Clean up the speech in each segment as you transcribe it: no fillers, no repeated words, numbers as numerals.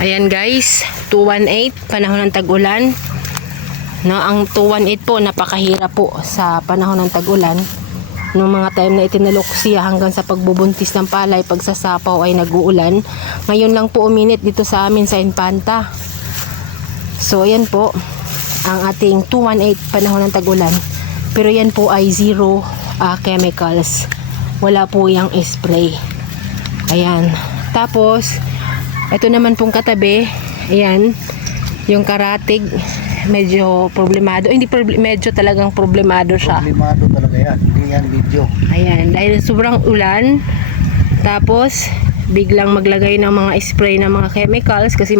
Ayan guys, 218, panahon ng tag-ulan. No, ang 218 po, napakahirap po sa panahon ng tag-ulan. Noong mga time na itinalok siya hanggang sa pagbubuntis ng palay, pagsasapaw ay nag-uulan. Ngayon lang po uminit dito sa amin sa Infanta. So ayan po, ang ating 218, panahon ng tag-ulan. Pero yan po ay zero chemicals. Wala po yung spray. Ayan. Tapos, ito naman pong katabi, ayan, yung karatig, medyo problemado. Hindi medyo talagang problemado siya. Problemado talaga yan. Hindi yan video. Ayan, dahil sobrang ulan, tapos biglang maglagay ng mga spray ng mga chemicals kasi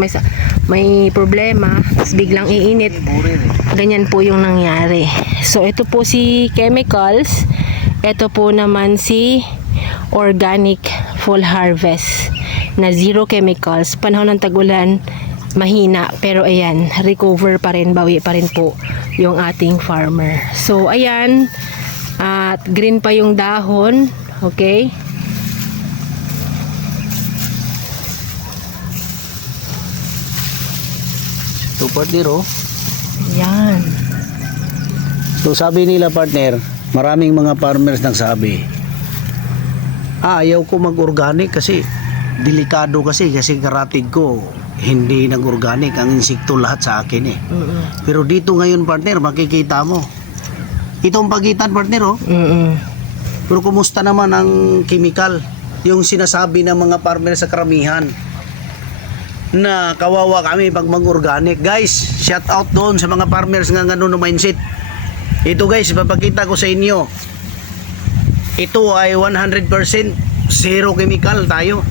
may problema, tapos biglang iinit. Ganyan po yung nangyari. So ito po si chemicals, ito po naman si organic full harvest na zero chemicals. Panahon ng tag-ulan, mahina, pero ayan, recover pa rin, bawi pa rin po yung ating farmer. So ayan, at green pa yung dahon. Okay, So partner, oh. ayan. So sabi nila partner, maraming mga farmers nagsabi, ayaw ko mag-organic kasi delikado kasi karatig ko hindi nag-organic, ang insekto lahat sa akin eh. Pero dito ngayon partner, makikita mo itong pagitan partner, oh. Pero kumusta naman ang chemical, yung sinasabi ng mga farmer sa karamihan na kawawa kami pag mag-organic. Guys, shout out doon sa mga farmers nga ganun na mindset. Ito guys, papakita ko sa inyo, ito ay 100% zero chemical tayo,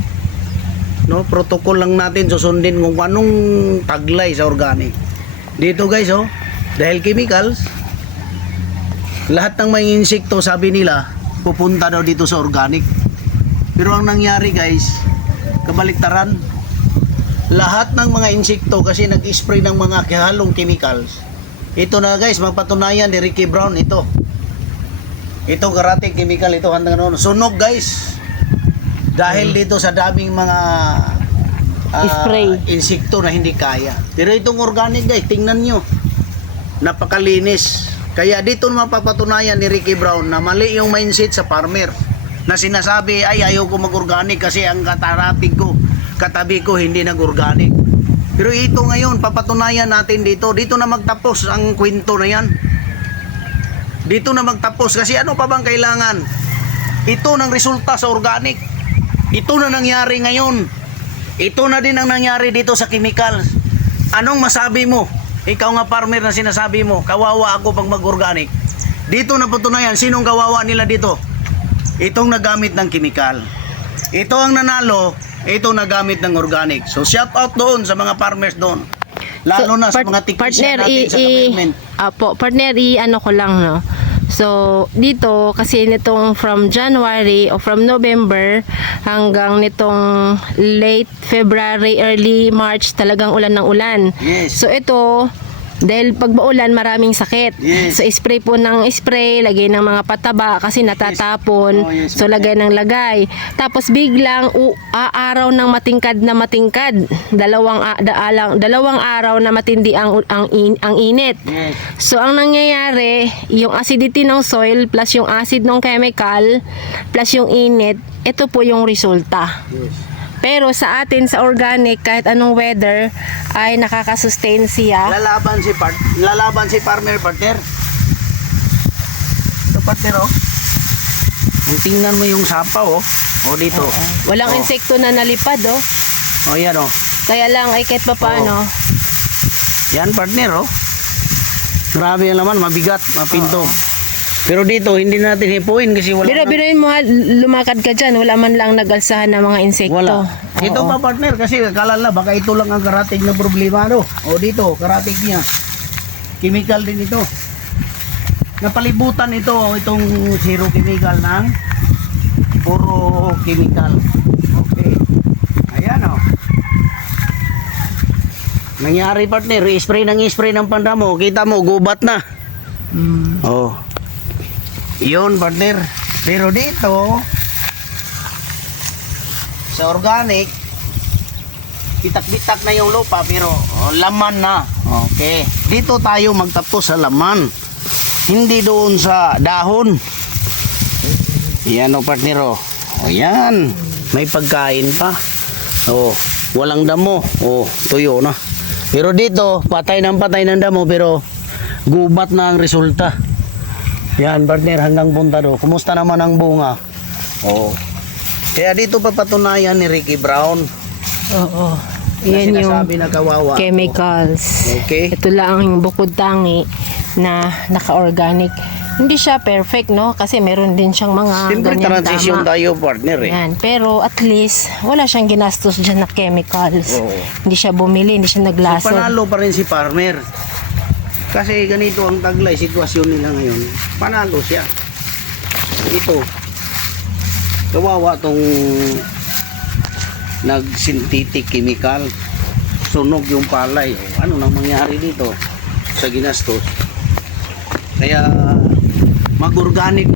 no? Protocol lang natin susundin kung anong taglay sa organic. Dito guys, oh, dahil chemicals, lahat ng mga insekto sabi nila pupunta daw dito sa organic. Pero ang nangyari guys, kabaliktaran. Lahat ng mga insekto kasi nag-spray ng mga halong chemicals. Ito na guys, mapatunayan ni Ricky Brown ito. Ito karate chemical ito, handang noon. Sunog guys. Dahil dito sa daming mga Spray. insekto na hindi kaya. Pero itong organic guys, tingnan nyo, napakalinis. Kaya dito mapapatunayan ni Ricky Brown na mali yung mindset sa farmer na sinasabi ay ayaw ko mag-organic kasi ang katarating ko, katabi ko hindi nag-organic. Pero ito ngayon papatunayan natin dito na magtapos ang kwento na yan. Dito na magtapos kasi ano pa bang kailangan? Ito ng resulta sa organic. Ito na nangyari ngayon. Ito na din ang nangyari dito sa chemical. Anong masabi mo? Ikaw nga farmer na sinasabi mo, kawawa ako pag mag-organic. Dito na patunayan, sinong kawawa nila dito? Itong nagamit ng chemical. Ito ang nanalo, ito nagamit ng organic. So shout out doon sa mga farmers doon. Lalo na sa mga technician natin sa government. Partner, ano ko lang, no? So, dito, kasi nitong from January o from November hanggang nitong late February, early March, talagang ulan ng ulan. Yes. So, ito, dahil pag maulan, maraming sakit. Yes. So, spray po ng spray, lagay ng mga pataba kasi natatapon. Yes. Oh, yes, so, lagay ng lagay. Tapos, biglang aaraw ng matingkad na matingkad. Dalawang araw na matindi ang init. Yes. So, ang nangyayari, yung acidity ng soil plus yung acid ng chemical plus yung init, ito po yung resulta. Yes. Pero sa atin, sa organic, kahit anong weather, ay nakakasustain siya. Lalaban si farmer partner. Ito partner, oh. Kung tingnan mo yung sapaw, oh. O dito. Walang Oh. insekto na nalipad, oh. O yan, oh. Kaya lang, ay kahit pa paano. Yan partner, oh. Grabe yan naman, mabigat, mapinto. Pero dito, hindi natin hipuin kasi wala. Pero biruin mo ha, lumakad ka dyan, wala man lang nag-alsahan ng mga insekto. Wala. Oo. Ito pa partner kasi akala na baka ito lang ang karatig na problema, no? O dito, karatig niya. Chemical din ito. Napalibutan itong zero chemical ng puro chemical. Okay. Ayan, oh. Nangyari partner, spray ng panda mo, kita mo gubat na. Oh. Yun partner. Pero dito sa organic, bitak-bitak na yung lupa pero laman na. Okay. Dito tayo magtapos sa laman. Hindi doon sa dahon. Yan o partner o. O yan. May pagkain pa. O, walang damo. O, tuyo na. Pero dito, patay ng damo pero gubat na ang resulta. Yan partner hanggang punta do. Kumusta naman ang bunga? O. Kaya dito papatunayan ni Ricky Brown. Oo. Na Yan yung sinasabi na kawawa. chemicals. Okay. Ito lang ang bukod tangi na naka-organic. Hindi siya perfect, no? Kasi meron din siyang mga Siyempre ganyan transition tama. tayo partner eh. Yan. Pero at least, wala siyang ginastos dyan na chemicals. Oo. Hindi siya bumili, hindi siya naglasod. Panalo pa rin si farmer. Kasi ganito ang taglay, sitwasyon nila ngayon. Panalo siya. Ito. Kawawa tong nag-synthetic chemical. Sunog yung palay. Ano nang mangyari dito sa ginastos? Kaya mag-organic